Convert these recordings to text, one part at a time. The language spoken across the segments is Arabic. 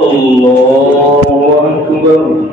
الله أكبر.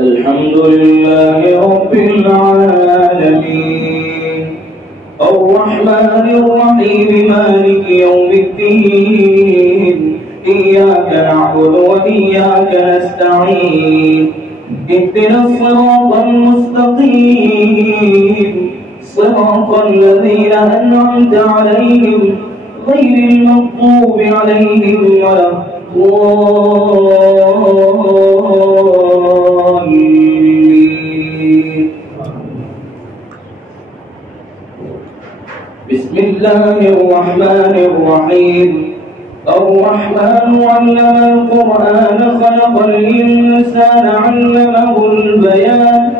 الحمد لله رب العالمين الرحمن الرحيم مالك يوم الدين إياك نعبد وإياك نستعين اهدنا الصراط المستقيم صراط الذين أنعمت عليهم غير المغضوب عليهم ولا الضالين. بسم الله الرحمن الرحيم الرحمن علم القرآن خلق الإنسان علمه البيان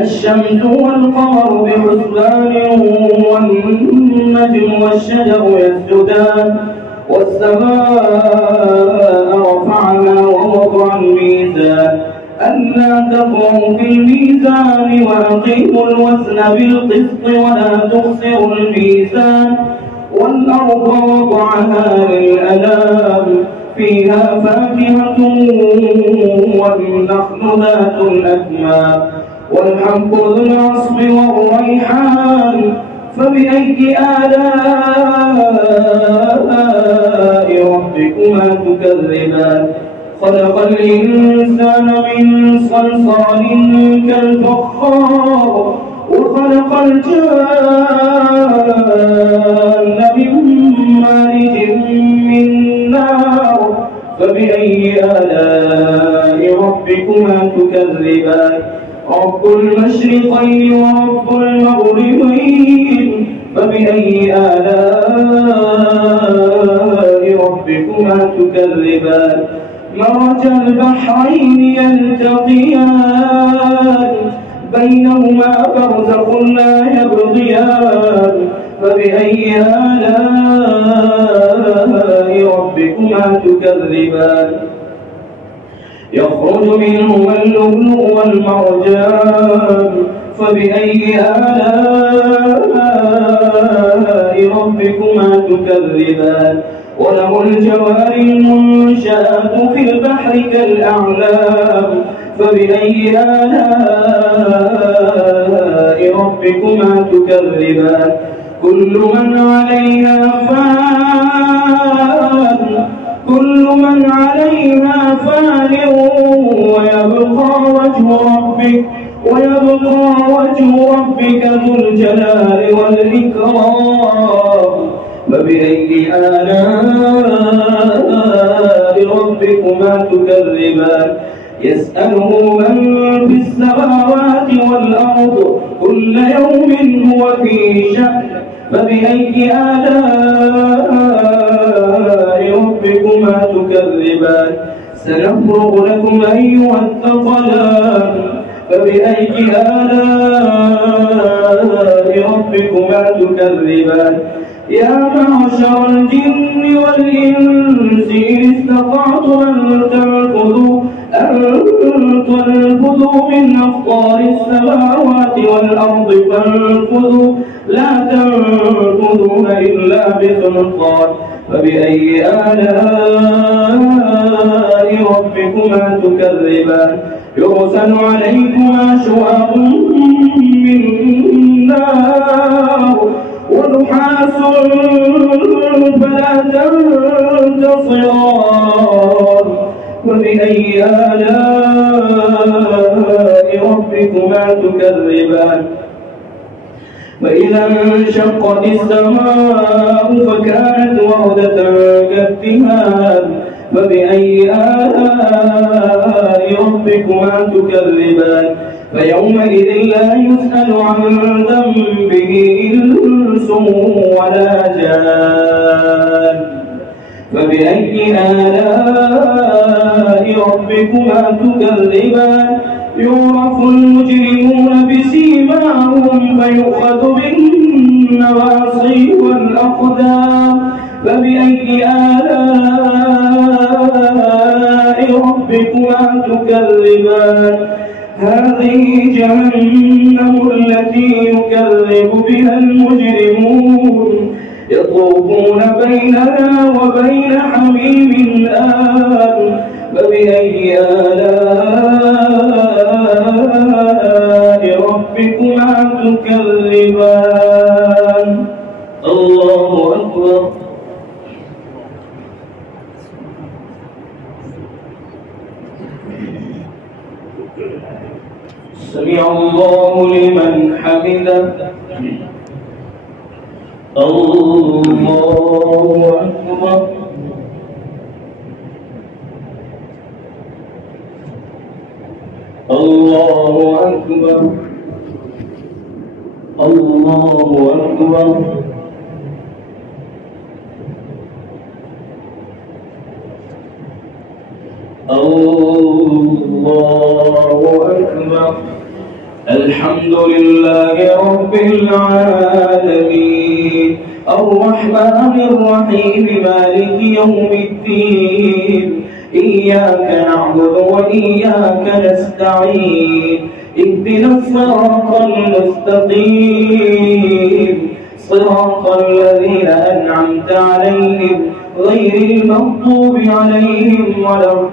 الشمس والقمر بحسبان والنجم والشجر يسجدان والسماء رفعها ووضع الميزان ألا تطغوا في الميزان وأقيموا الوزن بالقسط ولا تخسروا الميزان والأرض وضعها للأنام فيها فاكهة والنخل ذات الأكمام والحب ذو العصف والريحان فبأي آلاء ربكما تكذبان خلق الإنسان من صلصال كالفخار وخلق الجان من مارج من نار فبأي آلاء ربكما تكذبان رب المشرقين ورب المغربين فبأي آلاء ربكما تكذبان مرج البحرين يلتقيان بينهما برزخ لا يبغيان فبأي آلاء ربكما تكذبان يخرج منهما اللؤلؤ والمرجان فبأي آلاء ربكما تكذبان وله الجوار المنشآت في البحر كالأعلام فبأي آلاء ربكما تكذبان كل من عليها فان ويبقى وجه ربك ذو الجلال والإكرام فبأي آلاء ربكما تكذبان يسأله من في السماوات والأرض كل يوم هو في شأن فبأي آلاء ربكما تكذبان سنفرغ لكم أيها الثقلان فبأي آلاء ربكما تكذبان يا معشر الجن والإنس إن استطعتم أن تنفذوا من أقطار السماوات والأرض فانفذوا لا تنفذون إلا بسلطان فبأي آلاء ربكما تكذبان يرسل عليكما شواظ من نار ونحاس فلا تنتصران فبأي آلاء ربكما تكذبان فإذا انشقت السماء فكانت وردة كالدهان فبأي آلاء ربكما تكذبان فيومئذ لا يسأل عن ذنبه إنس ولا جان فبأي آلاء ربكما تكذبان يعرف المجرمون بسيماهم فيؤخذ بالنواصي والأقدام فبأي آلاء ربكما تكذبان هذه جهنم التي يكذب بها المجرمون يطوفون بيننا وبين حميم آن فبأي آلاء ربكما تكذبان الله أكبر. سمع الله لمن حمده. الله أكبر. الله أكبر. الله أكبر. الله أكبر. الحمد لله رب العالمين الرحمن الرحيم مالك يوم الدين إياك نعبد وإياك نستعين اهدنا الصراط المستقيم صراط الذين أنعمت عليهم غير المغضوب عليهم ولا الضالين.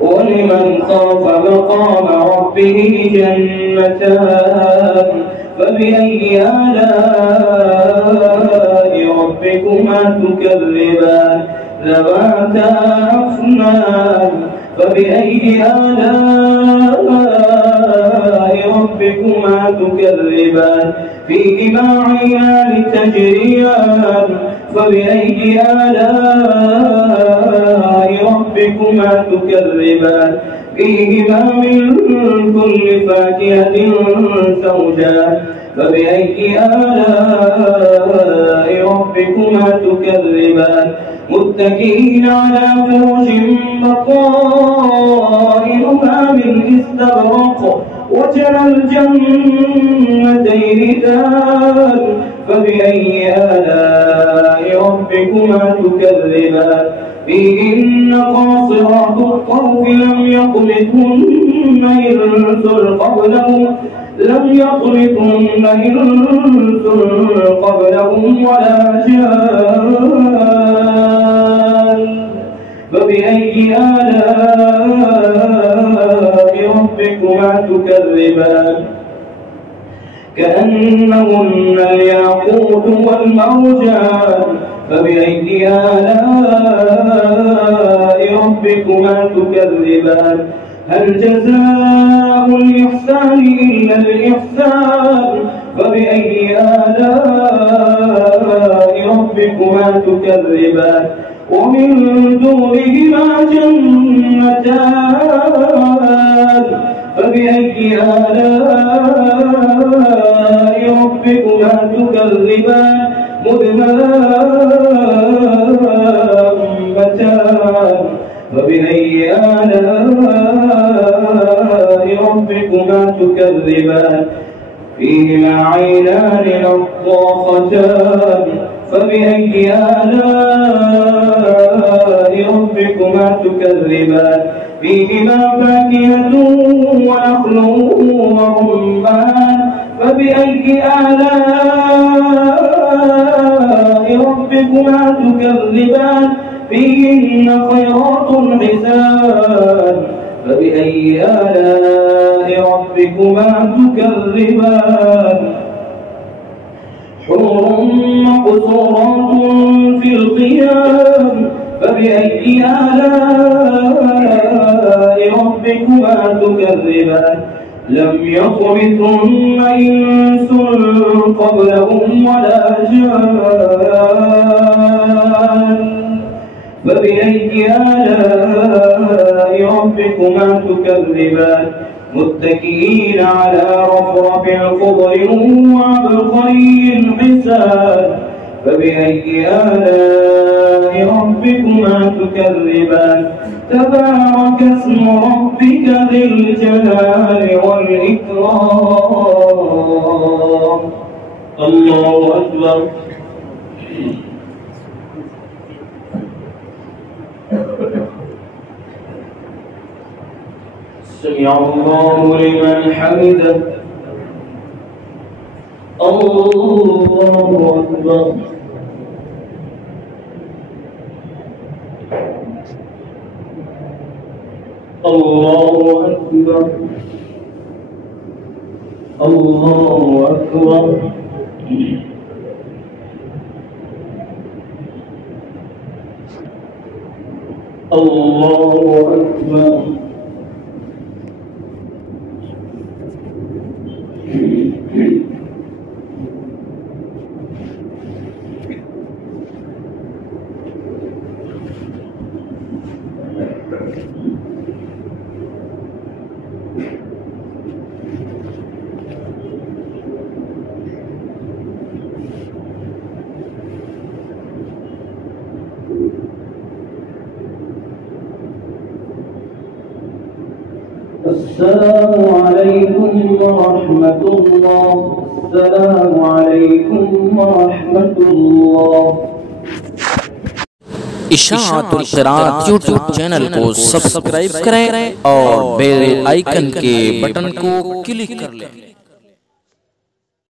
ولمن خاف مقام ربه جنتان فبأي آلاء ربكما تكذبان ذواتا أفنان فبأي آلاء ربكما تكذبان فيهما عينان تجريان فبأي آلاء ربكما تكذبان فيهما من كل فاكهة زوجان فبأي آلاء ربكما تكذبان متكئين على فرش بطائنها من استبرق وجنى الجنتين دان فبأي آلاء ربكما تكذبان فيهن قاصرات الطرف لم يطمثهن إنس قبلهم ولا جان فبأي آلاء ربكما تكذبان كأنهن الياقوت والمرجان فبأي آلاء ربكما تكذبان هل جزاء الإحسان إلا الإحسان فبأي آلاء ربكما تكذبان ومن دونهما جنتان فبأي آلاء ربكما تكذبان مدهامتان فبأي آلاء ربكما تكذبان فيهما عينان نضاختان فبأي آلاء ربكما تكذبان فيهما فاكهة ونخل ورمان فبأي آلاء ربكما تكذبان فيهن خيرات حسان فبأي آلاء ربكما تكذبان حور مقصورات في الخيام فبأي آلاء ربكما تكذبان لم يطمثهن إنس قبلهم ولا جان فبأي آلاء ربكما تكذبان متكئين على رفرف خضر وعبقري حسان فبأي آلاء ربكما تكذبان تبارك اسم ربك ذي الجلال والإكرام الله أكبر. سمع الله لمن حمده الله أكبر الله أكبر الله أكبر الله أكبر السلام عليكم ورحمة الله السلام عليكم ورحمة الله इशाअतुल क़िराअत YouTube channel को सब्सक्राइब करें और बेल आइकन के बटन को क्लिक कर लें।